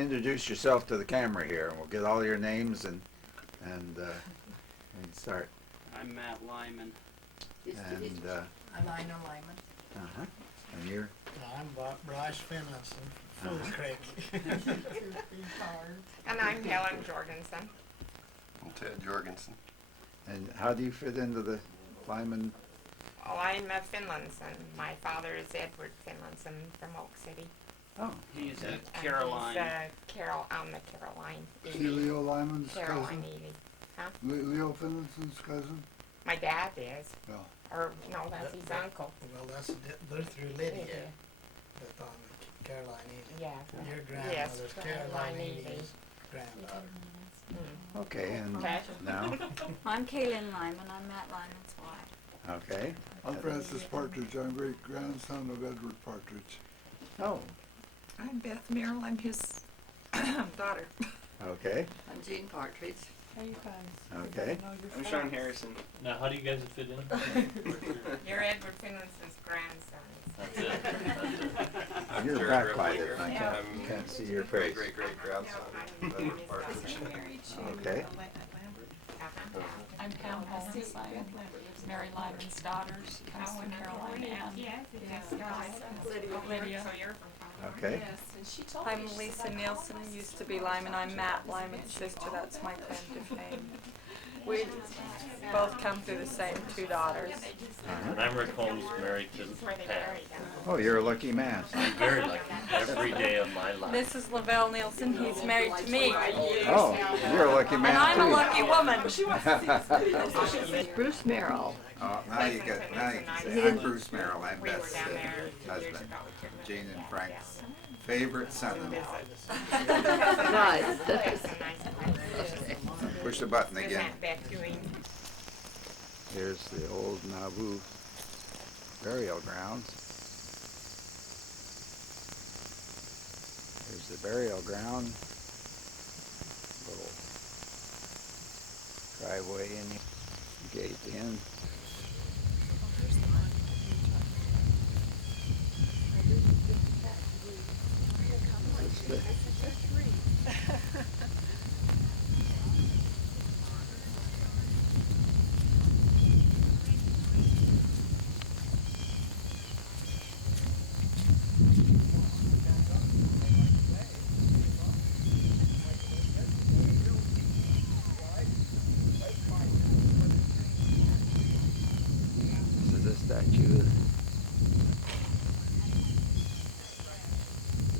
Introduce yourself to the camera here, and we'll get all your names and start. I'm Matt Lyman. And I'm Ina Lyman. and you're I'm Bryce Finlinson, Fools Creek. And I'm Helen Jorgensen. I'm Ted Jorgensen. and how do you fit into the Lyman? Oh, I'm a Finlinson. My father is Edward Finlinson from Oak City. Oh, He's a And Caroline. He's on the Caroline. See Leo Lyman's Caroline cousin? Ely. Huh? Leo Finlinson's cousin? My dad is. Yeah. Or, no, that's his uncle. Well, they're through Lydia, Lydia. but on Caroline Ely. Yeah. Your Yes, grandmother's Caroline Caroline Ely. Ely's granddaughter. Mm. okay, and Okay. now, I'm Kaylin Lyman. I'm Matt Lyman's wife. okay. I'm Francis Partridge. I'm great grandson of Edward Partridge. Oh, I'm Beth Merrill. I'm his daughter. okay, I'm Jean Partridge. Hey, you guys. okay. I'm Sean Harrison. Now, how do you guys fit in? You're Edward Finlinson's grandson. That's it. I'm You're Jared backlighted. Ripley. I I'm can't see your great face. grandson of Edward Partridge. Okay. I'm Pam Holmes. I'm Mary Lyman's daughter. She comes from Caroline and Lydia. So you're Okay. I'm Lisa Nielsen. Used to be Lyman. I'm Matt Lyman's sister. That's my claim to fame. We both come through the same two daughters. And I'm Rick Holmes, married to where they Pam. married them. Oh, you're a lucky man. I'm very lucky every day of my life. This is Lavelle Nielsen. He's married to me. Oh, you're a lucky man And I'm too. a lucky woman. Bruce Merrill. Now you can say, I'm Bruce Merrill. I'm We were Beth's down there years husband, ago. Jane and Frank's favorite son-in-law. Nice. That's a nice place. Push the button Is again. that Beth doing? Here's the old Nauvoo burial grounds. Here's the burial ground. Little driveway in here, gate in. This is a statue of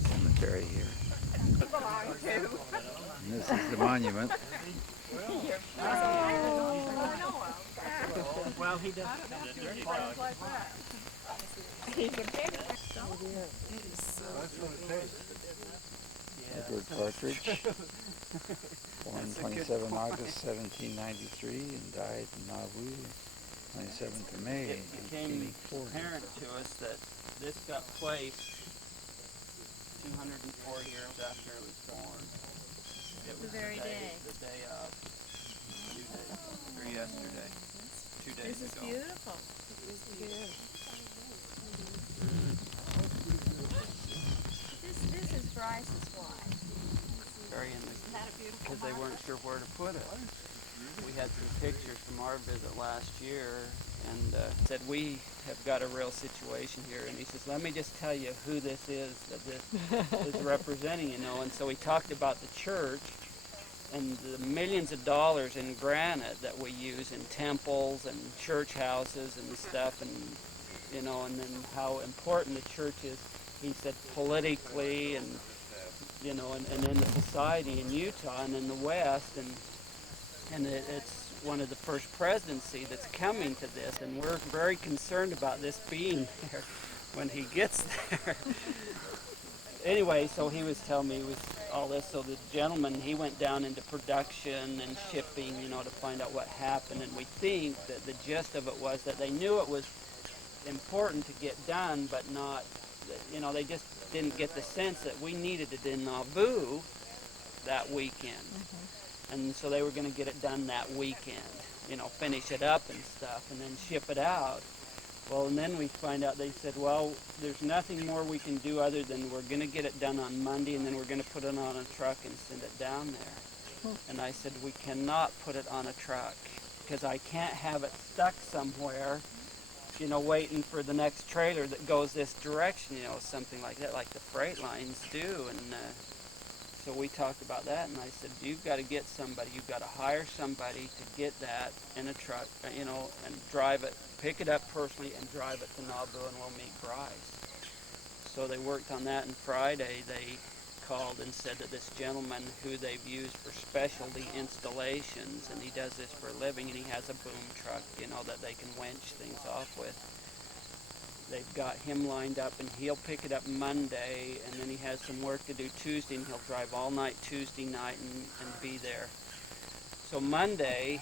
the cemetery here. And this is the monument. Well, he does. Edward Partridge, born 27 August 1793 and died in Nauvoo 27th of May It became 1840. apparent to us that this got placed 204 years after it was born. It was The very day. The day of. 2 days. Or yesterday. 2 days This is ago. beautiful. This is Bryce's wife. Very in because they weren't sure where to put it. We had some pictures from our visit last year and said we have got a real situation here, and he says, let me just tell you who this is that this is representing, you know. And so he talked about the church and the millions of dollars in granite that we use in temples and church houses and stuff, and you know, and then how important the church is, he said, politically and you know, and in the society in Utah and in the West, and it's one of the first presidency that's coming to this, and we're very concerned about this being there when he gets there. Anyway, so he was telling me all this, so the gentleman, he went down into production and shipping, you know, to find out what happened, and we think that the gist of it was that they knew it was important to get done, but not, you know, they just didn't get the sense that we needed it in Nauvoo that weekend. And so they were going to get it done that weekend, you know, finish it up and stuff, and then ship it out. Well, and then we find out they said, well, there's nothing more we can do other than we're going to get it done on Monday, and then we're going to put it on a truck and send it down there. And I said, we cannot put it on a truck because I can't have it stuck somewhere, you know, waiting for the next trailer that goes this direction, you know, something like that, like the freight lines do. And so we talked about that, and I said, you've got to get somebody, you've got to hire somebody to get that in a truck, you know, and drive it, pick it up personally and drive it to Nauvoo, and we'll meet Bryce. So they worked on that, and Friday they called and said that this gentleman who they've used for specialty installations, and he does this for a living, and he has a boom truck, you know, that they can winch things off with. They've got him lined up, and he'll pick it up Monday, and then he has some work to do Tuesday, and he'll drive all night Tuesday night and be there. So Monday,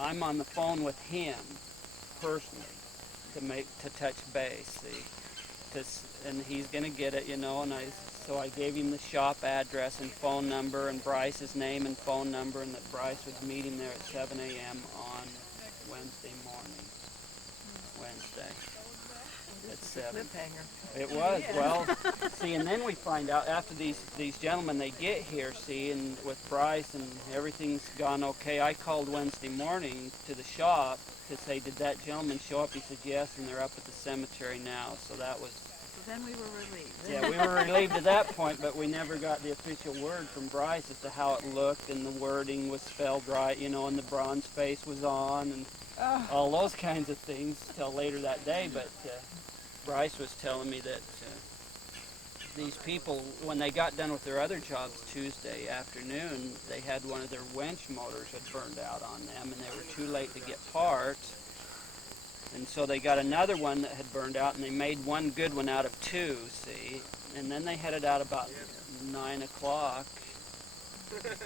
I'm on the phone with him personally to touch base, see, and he's gonna get it, you know, and so I gave him the shop address and phone number and Bryce's name and phone number, and that Bryce would meet him there at 7 a.m. on Wednesday morning. Wednesday. At 7. It was. Well, see, and then we find out after these gentlemen, they get here, see, and with Bryce and everything's gone okay. I called Wednesday morning to the shop to say, did that gentleman show up? He said yes, and they're up at the cemetery now. So that was. So then we were relieved. Yeah, we were relieved at that point, but we never got the official word from Bryce as to how it looked, and the wording was spelled right, you know, and the bronze face was on, and all those kinds of things till later that day. But Bryce was telling me that these people, when they got done with their other jobs Tuesday afternoon, they had one of their winch motors had burned out on them, and they were too late to get parts. And so they got another one that had burned out, and they made one good one out of two, see? And then they headed out about 9 o'clock,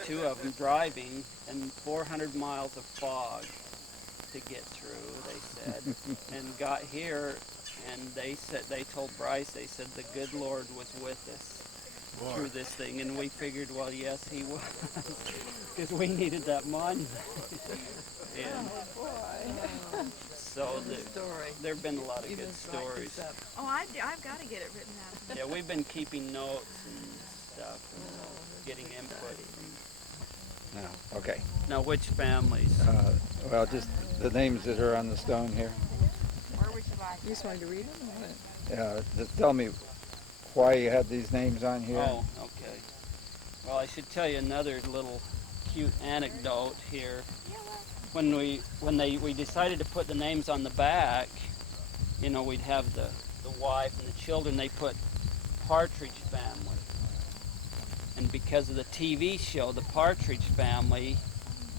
two of them driving, and 400 miles of fog to get through, they said, and got here. And they told Bryce, they said the good Lord was with us through this thing, and we figured, well, yes, he was, because we needed that monument. And so there've been a lot of good stories. Oh, I've got to get it written out. Yeah, we've been keeping notes and stuff, and getting input from. No. Okay. Now, which families? Well, just the names that are on the stone here. You just wanted to read them? Just tell me why you had these names on here. Oh, okay. Well, I should tell you another little cute anecdote here. When we decided to put the names on the back, you know, we'd have the wife and the children. They put Partridge family, and because of the TV show, the Partridge family,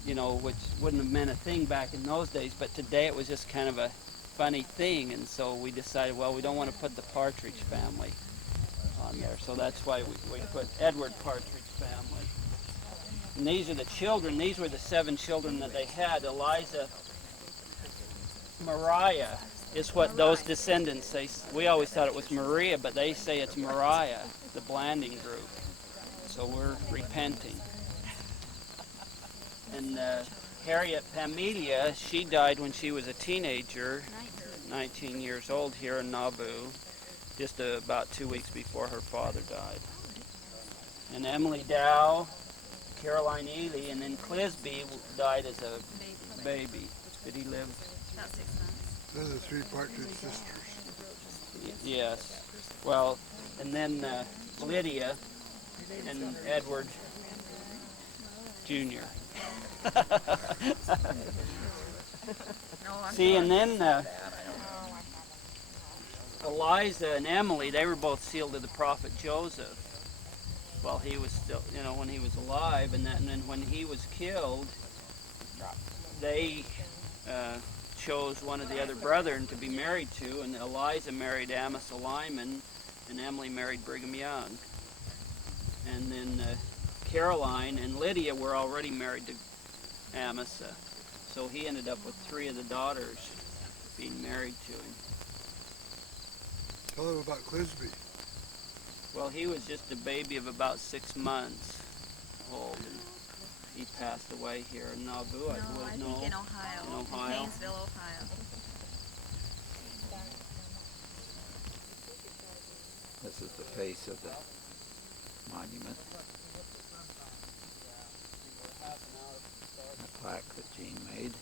you know, which wouldn't have meant a thing back in those days, but today it was just kind of a funny thing, and so we decided, well, we don't want to put the Partridge family on there, so that's why we put Edward Partridge family. And these are the children. These were the 7 children that they had. Eliza, Mariah is what those descendants say. We always thought it was Maria, but they say it's Mariah, the Blanding group. So we're repenting. And Harriet Pamelia, she died when she was a teenager, 19 years old, here in Nauvoo, just about 2 weeks before her father died. And Emily Dow, Caroline Ely, and then Clisby died as a baby. Did he live? About 6 months. They're the 3 Partridge sisters. Yes. Well, and then Lydia and Edward Jr. See, and then Eliza and Emily, they were both sealed to the prophet Joseph while he was still, you know, when he was alive, and then when he was killed, they chose one of the other brethren to be married to, and Eliza married Amasa Lyman, and Emily married Brigham Young. And then Caroline and Lydia were already married to Amasa, so he ended up with 3 of the daughters being married to him. Tell them about Clisby. Well, he was just a baby of about 6 months old, and he passed away here in Nauvoo. I think in Ohio. In Ohio? Haynesville, Ohio. This is the face of the monument. The plaque that Gene made.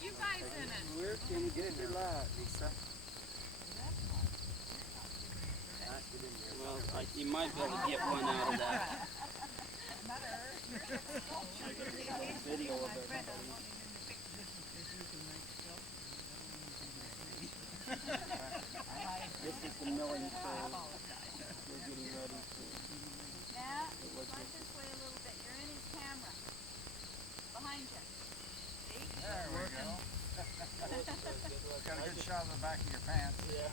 You guys in it? Where can you get your light, Lisa? Well, you might be able to get one out of that. Video of everybody. This is the milling crew. We're getting ready to. Matt, slide this way a little bit. You're in his camera. Behind you. There we go. Got a good shot of the back of your pants. Yeah.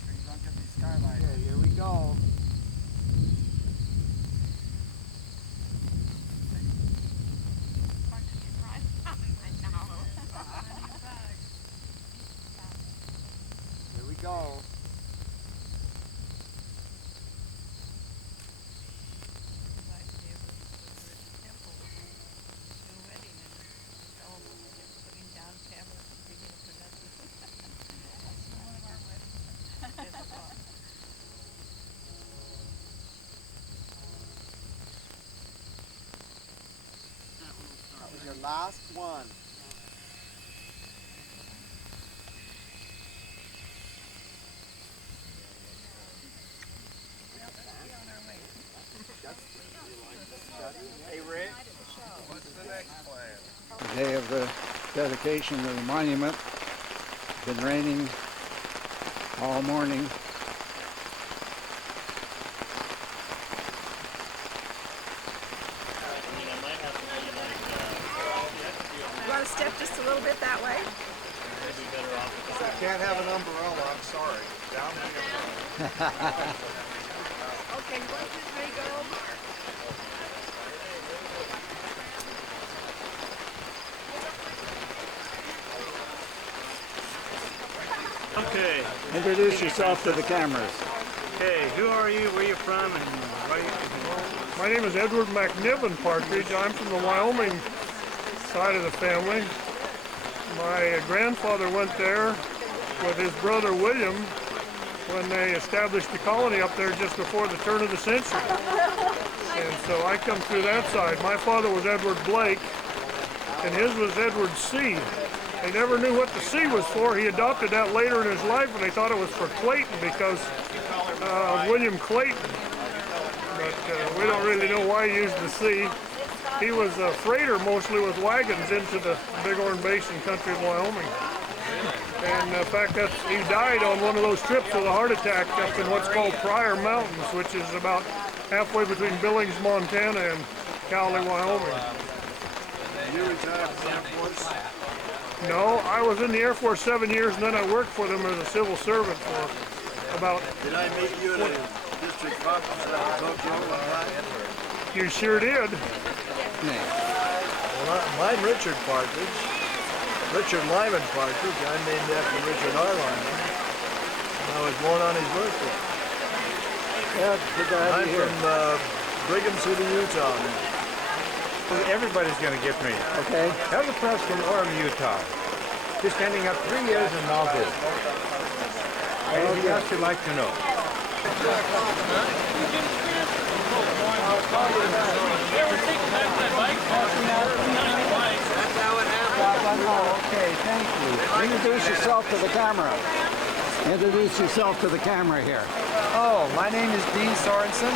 Sure you don't get these skylights. Okay, here we go. Here we go. That was your last one. Hey Rick, what's the next plan? The day of the dedication of the monument. It's been raining all morning. You want to step just a little bit that way? Can't have an umbrella, I'm sorry. Down there. Okay, 1, 2, 3, go. Okay, Introduce yourself to the cameras. okay, who are you, where you from, and why you... My name is Edward McNiven Partridge. I'm from the Wyoming side of the family. My grandfather went there with his brother William when they established the colony up there just before the turn of the century. And so I come through that side. My father was Edward Blake, and his was Edward C. They never knew what the C was for. He adopted that later in his life, and they thought it was for Clayton because of William Clayton. But we don't really know why he used the C. He was a freighter mostly with wagons into the Bighorn Basin country of Wyoming. And in fact, he died on one of those trips with a heart attack up in what's called Pryor Mountains, which is about halfway between Billings, Montana and Cowley, Wyoming. You retired from the Air Force? No, I was in the Air Force 7 years, and then I worked for them as a civil servant for about... Did I meet you at a district conference out of Tokyo one time? You sure did. Well, I'm Richard Partridge. Richard Lyman Partridge. I'm named after Richard R. Lyman. And I was born on his birthday. Yeah, good to have I'm you here. from Brigham City, Utah. Everybody's going to get me. Okay. Elder Press from Orem, Utah. Just ending up 3 years in Nauvoo. Anything else you'd like to know? Okay, thank you. Introduce yourself to the camera. Introduce yourself to the camera here. Oh, my name is Dean Sorensen.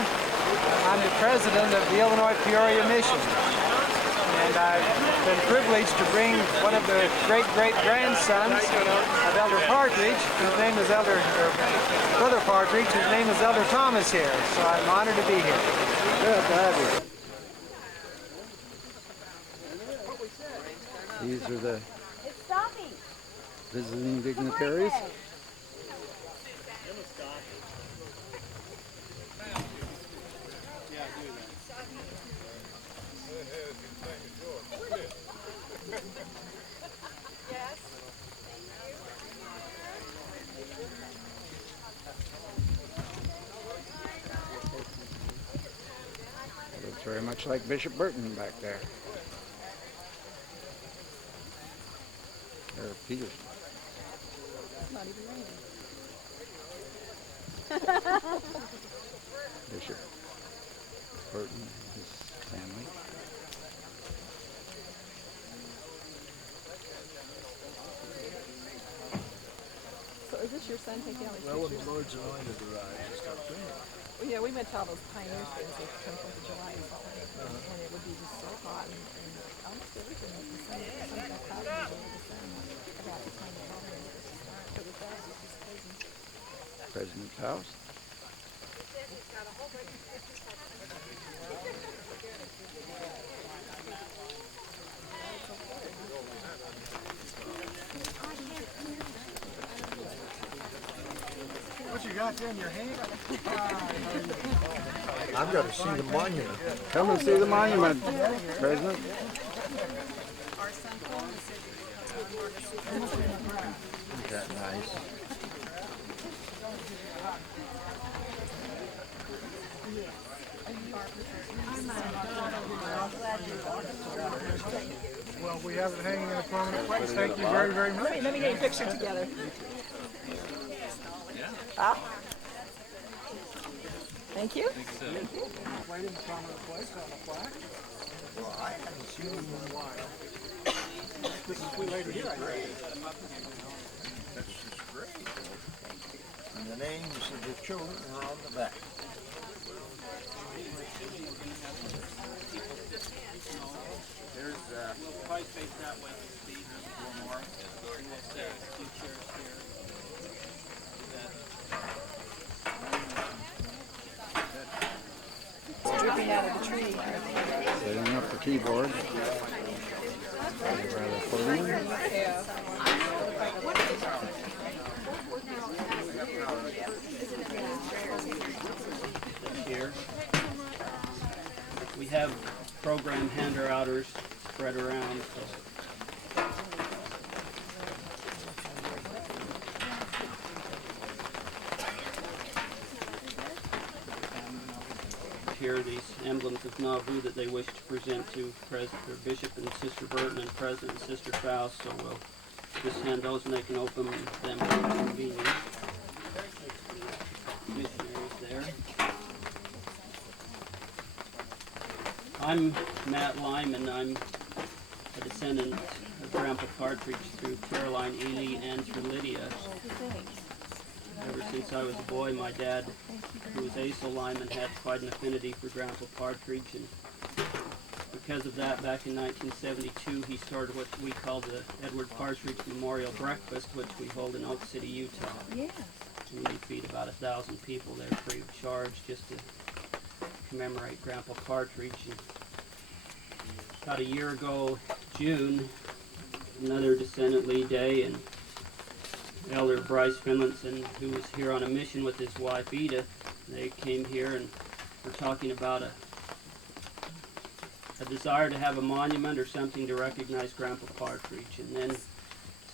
I'm the president of the Illinois Peoria Mission. And I've been privileged to bring one of the great-great-grandsons of Elder Partridge, whose name is Brother Partridge, whose name is Elder Thomas here. So I'm honored to be here. Good to have you. These are the visiting dignitaries. Looks very much like Bishop Burton back there. Or Peterson. It's not even raining. Bishop Burton, his family. So is this your son taking all these Well, when pictures? the Lord's anointed arrived, just got praying. Well, yeah, we went to all those pioneer things like 4th of July and stuff like that. And it would be just so hot and almost everything was the same. Some of that cloud was over the sun about the time the holiday was to start. But with that, it's just crazy. President's house. What you got there in your hand? I've got to see the monument. Come and see the monument, President. Isn't that nice? Well, we have it hanging in a prominent place. Thank you very, very much. Let me get a picture together. Ah. Thank you. Right in the prominent place on the plaque. Well, I haven't seen them in a while. This is way later here, I think. That's just great. And the names of the children are on the back. There's probably face that way to Steve or more. And we'll set a few chairs here. It's dripping out of the tree. Setting up the keyboard. Rather podium. Here. We have program handouters spread around. So. Here are these emblems of Nauvoo that they wish to present to Bishop and Sister Burton and President and Sister Faust, so we'll just hand those and they can open them for convenience. Missionaries there. I'm Matt Lyman. I'm a descendant of Grandpa Partridge through Caroline Ely and through Lydia. Ever since I was a boy, my dad, who was Asa Lyman, had quite an affinity for Grandpa Partridge, and because of that, back in 1972, he started what we call the Edward Partridge Memorial Breakfast, which we hold in Oak City, Utah. Yeah. And we feed about 1,000 people there free of charge just to commemorate Grandpa Partridge. And about a year ago, June, another Descendant Lee Day, and Elder Bryce Finlinson, who was here on a mission with his wife Ida, they came here and were talking about a desire to have a monument or something to recognize Grandpa Partridge. And then, as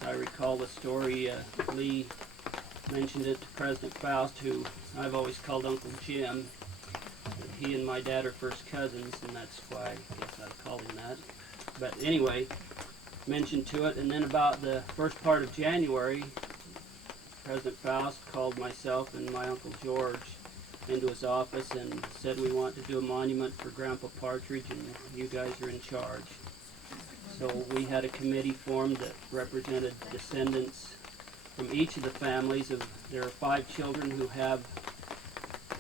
I recall the story, Lee mentioned it to President Faust, who I've always called Uncle Jim. He and my dad are first cousins, and that's why I guess I called him that. But anyway, mentioned to it, and then about the first part of January, President Faust called myself and my Uncle George into his office and said, we want to do a monument for Grandpa Partridge and you guys are in charge. So we had a committee formed that represented descendants from each of the families. There are 5 children who have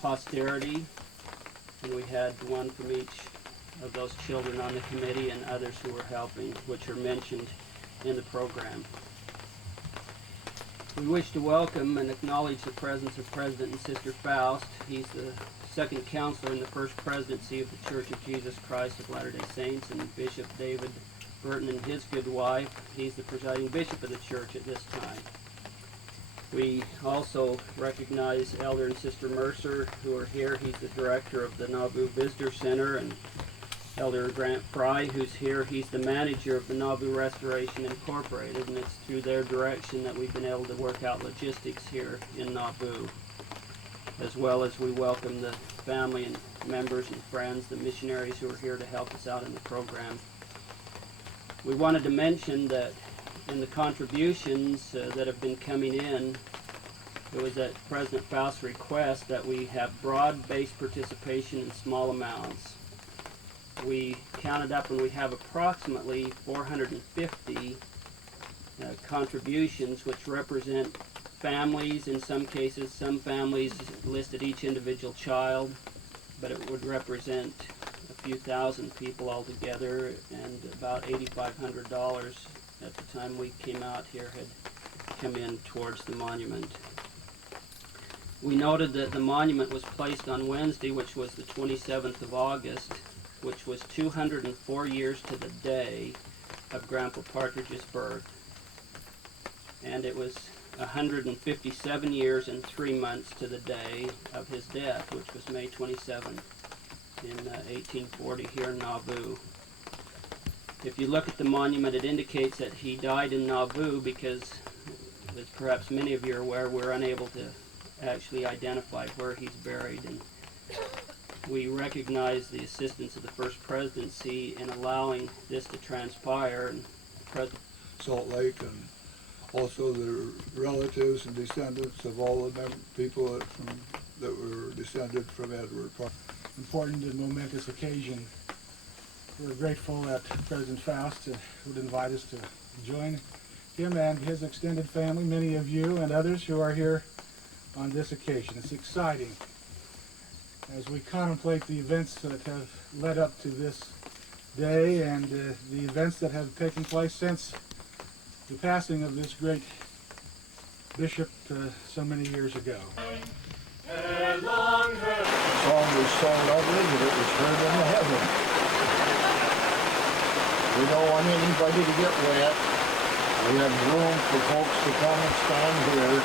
posterity, and we had one from each of those children on the committee and others who were helping, which are mentioned in the program. We wish to welcome and acknowledge the presence of President and Sister Faust. He's the second counselor in the first presidency of the Church of Jesus Christ of Latter-day Saints, and Bishop David Burton and his good wife. He's the presiding bishop of the church at this time. We also recognize Elder and Sister Mercer, who are here. He's the director of the Nauvoo Visitor Center, and Elder Grant Fry, who's here. He's the manager of the Nauvoo Restoration Incorporated, and it's through their direction that we've been able to work out logistics here in Nauvoo, as well as we welcome the family and members and friends, the missionaries who are here to help us out in the program. We wanted to mention that in the contributions that have been coming in, it was at President Faust's request that we have broad-based participation in small amounts. We counted up and we have approximately 450 contributions, which represent families. In some cases, some families listed each individual child, but it would represent a few thousand people altogether, and about $8,500 at the time we came out here had come in towards the monument. We noted that the monument was placed on Wednesday, which was the 27th of August, which was 204 years to the day of Grandpa Partridge's birth. And it was 157 years and 3 months to the day of his death, which was May 27th in 1840 here in Nauvoo. If you look at the monument, it indicates that he died in Nauvoo because, as perhaps many of you are aware, we're unable to actually identify where he's buried. And we recognize the assistance of the First Presidency in allowing this to transpire. And Salt Lake, and also the relatives and descendants of all the people that were descended from Edward. Important and momentous occasion. We're grateful that President Faust would invite us to join him and his extended family, many of you and others who are here on this occasion. It's exciting as we contemplate the events that have led up to this day and the events that have taken place since the passing of this great bishop so many years ago. The song was so lovely that it was heard in the heavens. We don't want anybody to get wet. We have room for folks to come and stand here.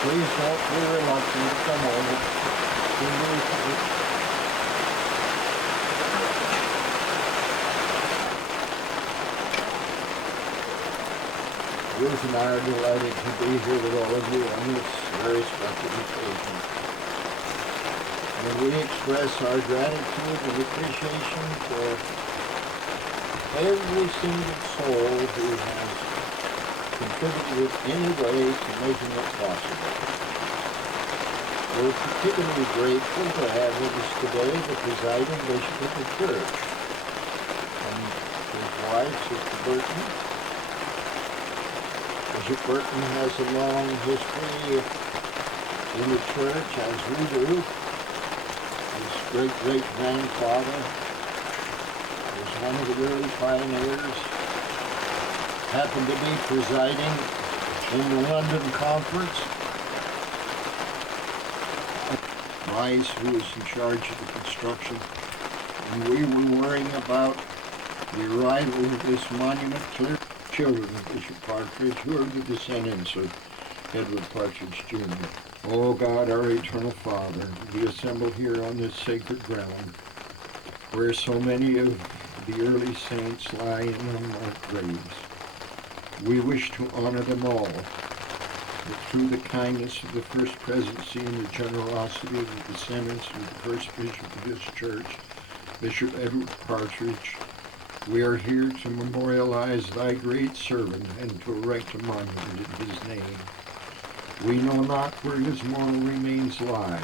Please don't be reluctant to come over. Ruth and I are delighted to be here with all of you on this very special occasion. And we express our gratitude and appreciation for every single soul who has contributed in any way to making it possible. We're particularly grateful to have with us today the presiding bishop of the church and his wife, Sister Burton. Bishop Burton has a long history in the church, as we do. His great-great-grandfather was one of the early pioneers, happened to be presiding in the London Conference. Rice, who was in charge of the construction, and we were worrying about the arrival of this monument to the children of Bishop Partridge, who are the descendants of Edward Partridge Jr. Oh God, our eternal Father, we assemble here on this sacred ground where so many of the early saints lie in unmarked graves. We wish to honor them all, but through the kindness of the First Presidency and the generosity of the descendants of the first bishop of this church, Bishop Edward Partridge, we are here to memorialize thy great servant and to erect a monument in his name. We know not where his mortal remains lie,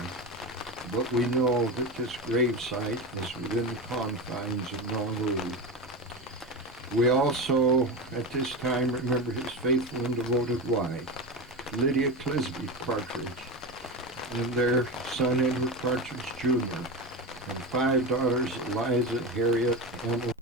but we know that this gravesite is within the confines of Nauvoo. We also, at this time, remember his faithful and devoted wife, Lydia Clisby Partridge, and their son Edward Partridge Jr., and 5 daughters, Eliza, Harriet, Emily,